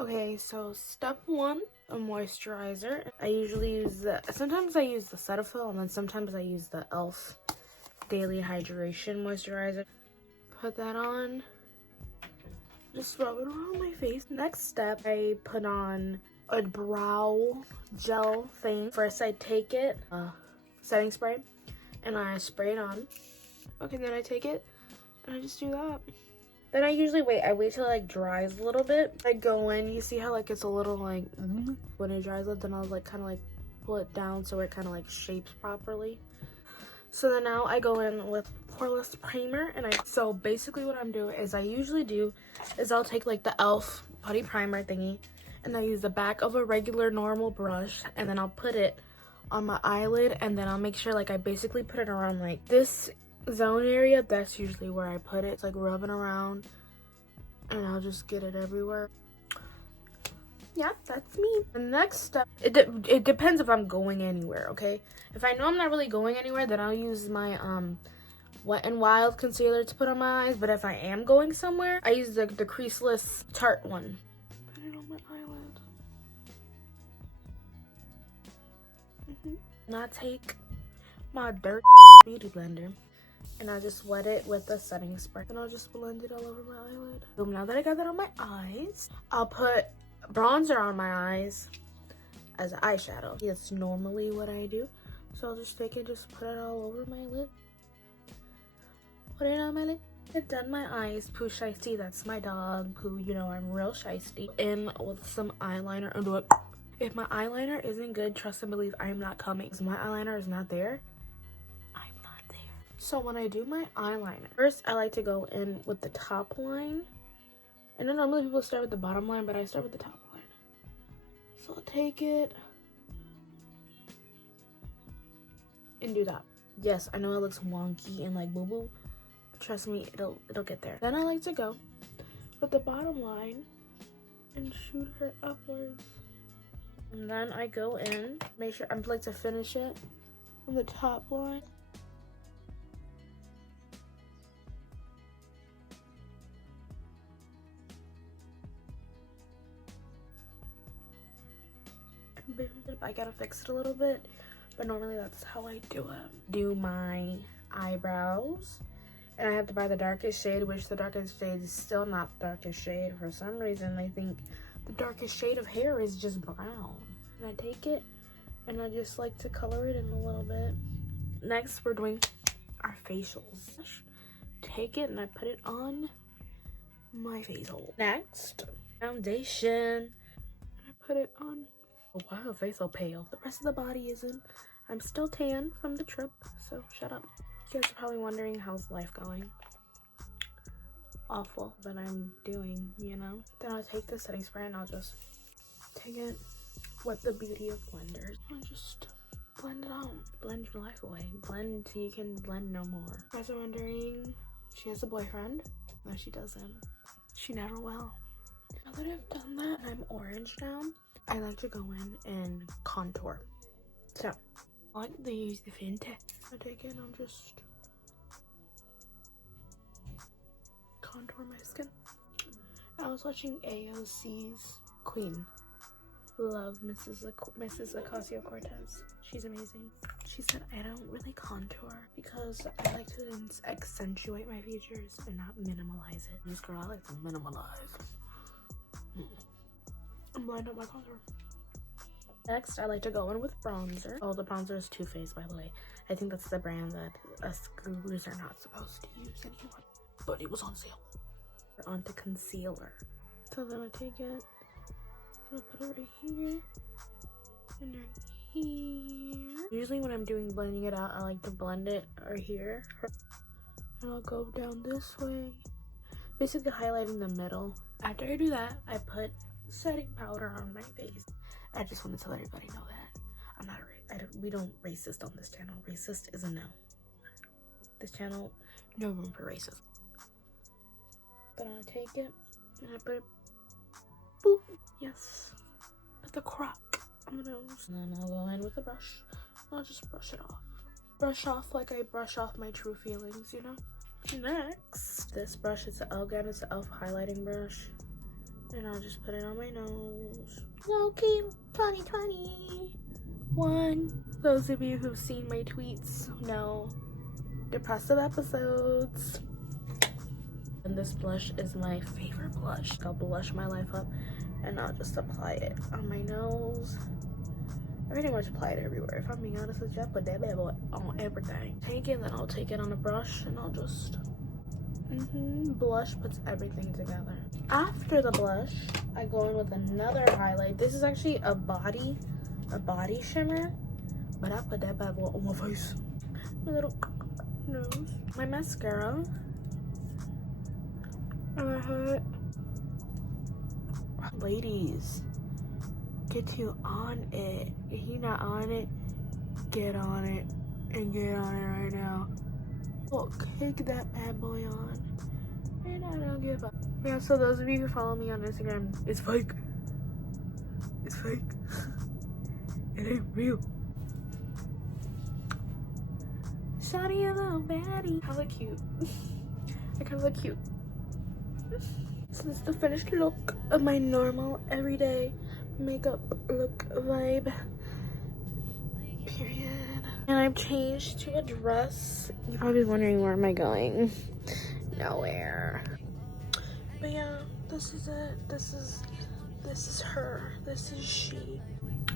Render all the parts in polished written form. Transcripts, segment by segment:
Okay, so step one, a moisturizer. I usually use sometimes I use the Cetaphil, and then sometimes I use the e.l.f. Daily Hydration Moisturizer. Put that on. Just rub it around my face. Next step, I put on a brow gel thing. First, I take it, setting spray, and I spray it on. Okay, then I take it, and I just do that. Then I usually wait. I wait till it like dries a little bit. I go in. You see how like it's a little like when it dries up, then I'll like kind of like pull it down so it kind of like shapes properly. So then now I go in with poreless primer, and so basically what I'm doing is I'll take like the e.l.f. putty primer thingy, and I use the back of a regular normal brush, and then I'll put it on my eyelid, and then I'll make sure like I basically put it around like this zone area. That's usually where I put it. It's like rubbing around, and I'll just get it everywhere. Yeah, that's me. The next step, it depends if I'm going anywhere, okay? If I know I'm not really going anywhere, then I'll use my Wet n Wild concealer to put on my eyes. But if I am going somewhere, I use the creaseless Tarte one. Put it on my eyelid. And I take my dirt beauty blender, and I just wet it with a setting spray, and I'll just blend it all over my eyelid. So now that I got that on my eyes, I'll put bronzer on my eyes as eyeshadow. That's normally what I do. So I'll just take it, just put it all over my lid. Put it on my lid. I've done my eyes. Pooh Shiesty, that's my dog. Pooh, you know I'm real shiesty. In with some eyeliner and do it. If my eyeliner isn't good, trust and believe I am not coming. If my eyeliner is not there, I'm not there. So when I do my eyeliner, first I like to go in with the top line. And then normally people start with the bottom line, but I start with the top line. So I'll take it and do that. Yes, I know it looks wonky and like boo-boo. Trust me, it'll get there. Then I like to go with the bottom line and shoot her upwards. And then I go in, make sure I'm like to finish it on the top line. I gotta fix it a little bit, but normally that's how I do it. Do my eyebrows, and I have to buy the darkest shade, which the darkest shade is still not darkest shade. For some reason, I think the darkest shade of hair is just brown. And I take it, and I just like to color it in a little bit. Next, we're doing our facials. Take it, and I put it on my face hole. Next, foundation. I put it on. Oh wow, face so pale. The rest of the body isn't. I'm still tan from the trip, so shut up. You guys are probably wondering, how's life going? Awful, but I'm doing, you know? Then I'll take the setting spray and I'll just take it with the beauty of blenders. I'll just blend it out. Blend your life away. Blend till you can blend no more. You guys are wondering, she has a boyfriend? No, she doesn't. She never will. Now that I've done that, I'm orange now. I like to go in and contour. So, I like to use the Fenty. I take it and I'll just contour my skin. I was watching AOC's Queen. Love Mrs. Ocasio-Cortez. She's amazing. She said I don't really contour because I like to accentuate my features and not minimalize it. This girl, I like to minimalize. I'm blind up my contour. Next, I like to go in with bronzer. Oh, the bronzer is Too Faced, by the way. I think that's the brand that us gurus are not supposed to use anymore. But it was on sale. We're on to concealer. So then I take it, and I put it right here, and right here. Usually when I'm blending it out, I like to blend it right here. And I'll go down this way, basically highlighting the middle. After I do that, I put setting powder on my face. I just wanted to let everybody know that I'm not we don't racist on this channel. Racist is a no. This channel, no room for racism. But I'll take it and I put it, boop, yes, put the crock on the nose. And then I'll go in with the brush. I'll just brush it off. Brush off like I brush off my true feelings, you know? Next, this brush is the Again, it's the e.l.f. highlighting brush. And I'll just put it on my nose. Low-key 2021. Those of you who've seen my tweets know depressive episodes. And this blush is my favorite blush. I'll blush my life up and I'll just apply it on my nose. I pretty much apply it everywhere. If I'm being honest with you, I put that bad boy on everything. Take it, then I'll take it on a brush and I'll just blush puts everything together. After the blush, I go in with another highlight. This is actually a body shimmer, but I put that bad boy on my face. My little nose. My mascara. Ladies, get you on it. If you're not on it, get on it and get on it right now. Look, kick that bad boy on. And I don't give up. Yeah, so those of you who follow me on Instagram, it's fake. It's fake. It ain't real. Shawty, a little baddie. I look cute. I kind of look cute. So this is the finished look of my normal, everyday makeup look vibe. Period. And I've changed to a dress. You're probably wondering, where am I going? Nowhere. But yeah, this is it. This is her. This is she.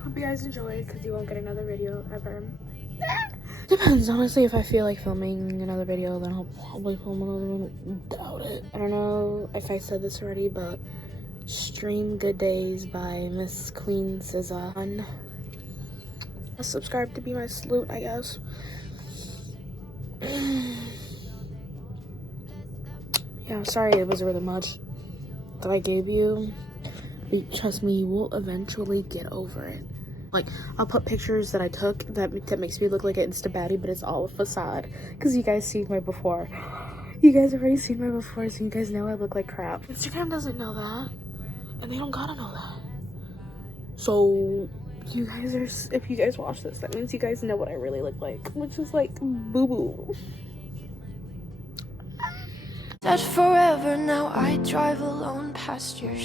Hope you guys enjoyed, because you won't get another video ever. Depends, honestly. If I feel like filming another video, then I'll probably film another one. Doubt it. I don't know if I said this already, but stream Good Days by Miss Queen SZA. Subscribe to be my salute, I guess. Yeah, I'm sorry it was really much that I gave you. But trust me, you will eventually get over it. Like, I'll put pictures that I took that makes me look like an Insta baddie, but it's all a facade. Because you guys see my before. You guys have already seen my before, so you guys know I look like crap. Instagram doesn't know that. And they don't gotta know that. So, you guys are, if you guys watch this, that means you guys know what I really look like. Which is like, boo-boo. That forever now I drive alone past your